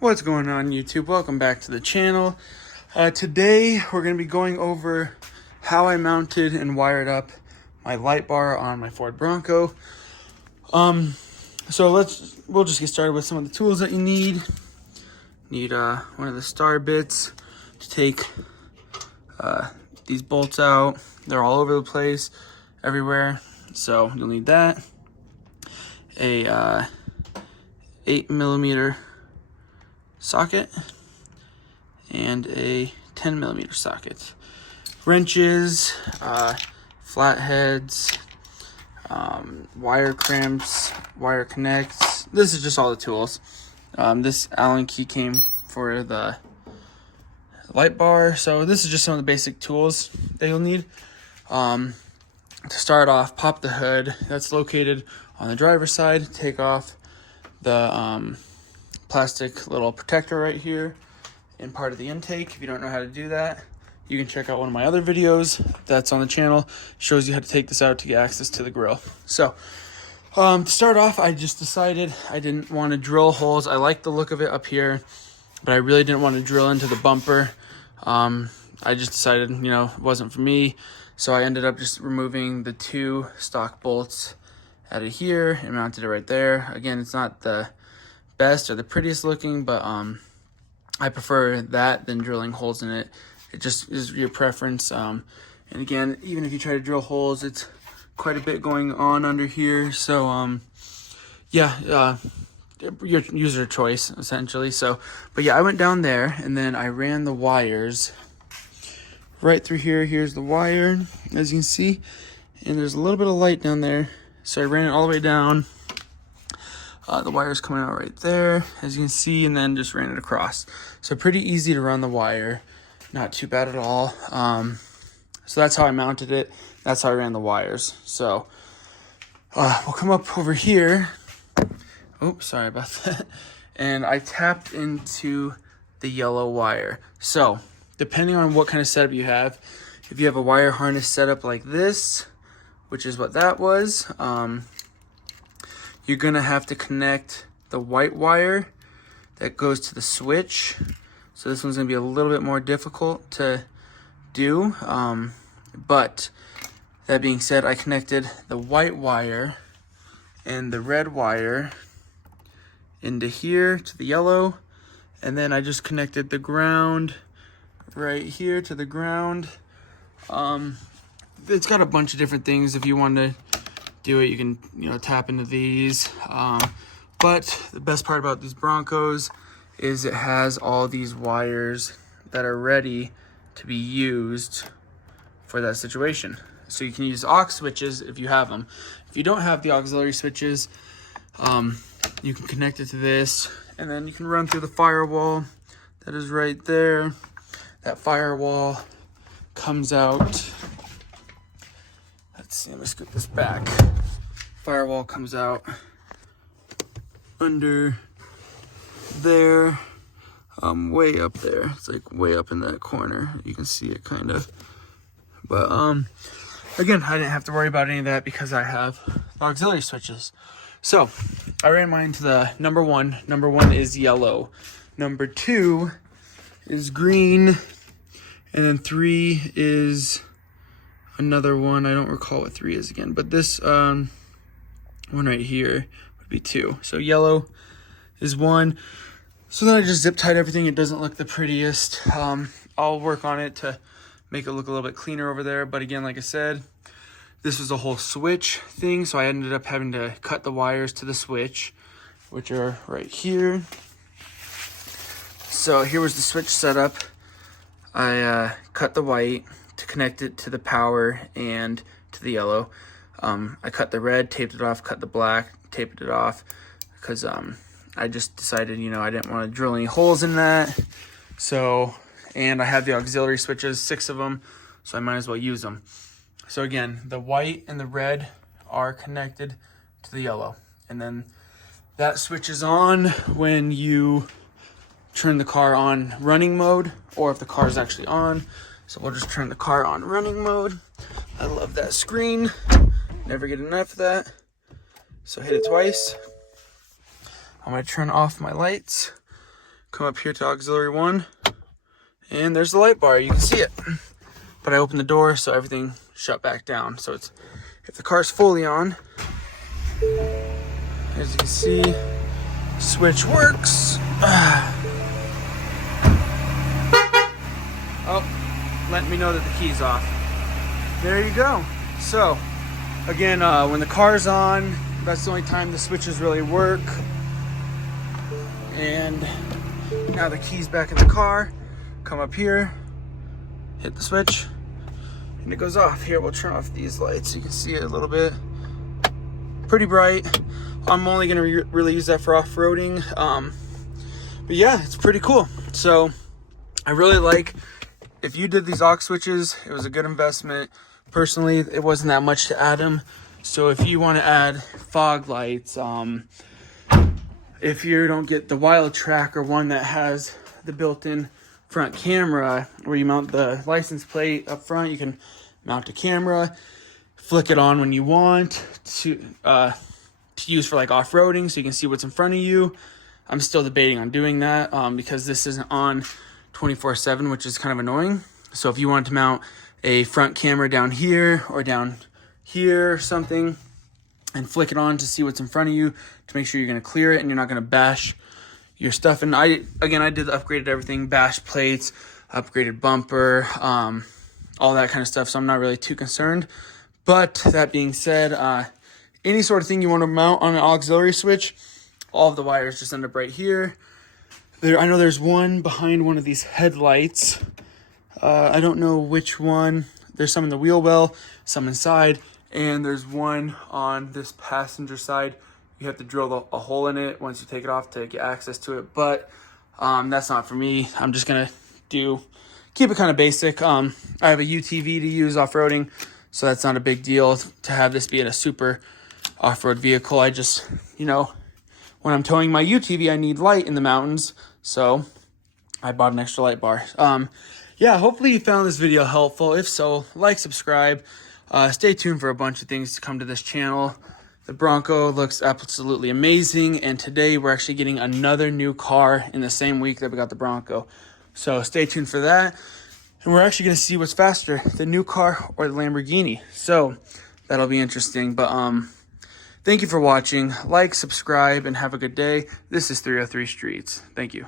What's going on, YouTube? Welcome back to the channel. Today we're going to be going over how I mounted and wired up my light bar on my Ford Bronco. So we'll just get started with some of the tools that you need. Need one of the star bits to take these bolts out. They're all over the place, everywhere. So you'll need that. A 8mm socket and a 10mm socket. Wrenches, flatheads, wire crimps, wire connects. This is just all the tools. This Allen key came for the light bar, so this is just some of the basic tools that you'll need. To start off, pop the hood that's located on the driver's side. Take off the plastic little protector right here in part of the intake. If you don't know how to do that, you can check out one of my other videos that's on the channel. Shows you how to take this out to get access to the grill. So to start off, I just decided I didn't want to drill holes. I like the look of it up here, but I really didn't want to drill into the bumper. I just decided, it wasn't for me. So I ended up just removing the 2 stock bolts out of here and mounted it right there. Again, it's not the best or the prettiest looking, but I prefer that than drilling holes in it. It just is your preference. And again, even if you try to drill holes, it's quite a bit going on under here. So your user choice essentially. But yeah, I went down there and then I ran the wires right through here. Here's the wire, as you can see, and there's a little bit of light down there. So I ran it all the way down. The wire's coming out right there, as you can see, and then just ran it across. So pretty easy to run the wire, not too bad at all. So that's how I mounted it. That's how I ran the wires. So we'll come up over here. Oops, sorry about that. And I tapped into the yellow wire. So depending on what kind of setup you have, if you have a wire harness setup like this, which is what that was, you're gonna have to connect the white wire that goes to the switch. So this one's gonna be a little bit more difficult to do. But that being said, I connected the white wire and the red wire into here to the yellow. And then I just connected the ground right here to the ground. It's got a bunch of different things. If you want to do it, you can tap into these, but the best part about these Broncos is it has all these wires that are ready to be used for that situation. So you can use aux switches if you have them. If you don't have the auxiliary switches, you can connect it to this, and then you can run through the firewall that is right there. That firewall comes out. Let's see, let me scoop this back. Firewall comes out under there, way up there. It's like way up in that corner. You can see it kind of. But again, I didn't have to worry about any of that because I have the auxiliary switches. So I ran mine to the number 1. Number 1 is yellow. Number 2 is green. And then 3 is another one. I don't recall what 3 is again, but this one right here would be 2. So yellow is 1. So then I just zip tied everything. It doesn't look the prettiest. I'll work on it to make it look a little bit cleaner over there. But again, like I said, this was a whole switch thing. So I ended up having to cut the wires to the switch, which are right here. So here was the switch setup. I cut the white to connect it to the power and to the yellow. I cut the red, taped it off, cut the black, taped it off, because I just decided, I didn't want to drill any holes in that. So, and I have the auxiliary switches, 6 of them, so I might as well use them. So again, the white and the red are connected to the yellow. And then that switches on when you turn the car on running mode, or if the car is actually on. So we'll just turn the car on running mode. I love that screen. Never get enough of that. So hit it twice. I'm gonna turn off my lights. come up here to auxiliary 1, and there's the light bar. You can see it. But I opened the door, so everything shut back down. So it's, if the car's fully on, as you can see, switch works. Oh, let me know that the key's off. There you go. So, again, when the car's on, that's the only time the switches really work. And now the key's back in the car. Come up here, hit the switch, and it goes off. Here, we'll turn off these lights so you can see it a little bit. Pretty bright. I'm only gonna really use that for off-roading. But yeah, it's pretty cool. So I really like, if you did these aux switches, it was a good investment. Personally, it wasn't that much to add them. So if you want to add fog lights, if you don't get the Wild Track or one that has the built-in front camera where you mount the license plate up front, you can mount a camera, flick it on when you want to use for like off-roading so you can see what's in front of you. I'm still debating on doing that because this isn't on 24/7, which is kind of annoying. So if you wanted to mount a front camera down here or down here or something and flick it on to see what's in front of you to make sure you're going to clear it and you're not going to bash your stuff. And I did upgraded everything, bash plates, upgraded bumper, all that kind of stuff. So I'm not really too concerned. But that being said, any sort of thing you want to mount on an auxiliary switch, all of the wires just end up right here. I know there's one behind one of these headlights. I don't know which one. There's some in the wheel well, some inside, and there's one on this passenger side. You have to drill a hole in it once you take it off to get access to it, but that's not for me. I'm just gonna keep it kind of basic. I have a UTV to use off-roading, so that's not a big deal to have this be in a super off-road vehicle. I just, when I'm towing my UTV, I need light in the mountains, so I bought an extra light bar. Yeah, hopefully you found this video helpful. If so, like, subscribe. Stay tuned for a bunch of things to come to this channel. The Bronco looks absolutely amazing, and today we're actually getting another new car in the same week that we got the Bronco. So stay tuned for that. And we're actually going to see what's faster, the new car or the Lamborghini. So that'll be interesting. But thank you for watching. Like, subscribe, and have a good day. This is 303 Streets. Thank you.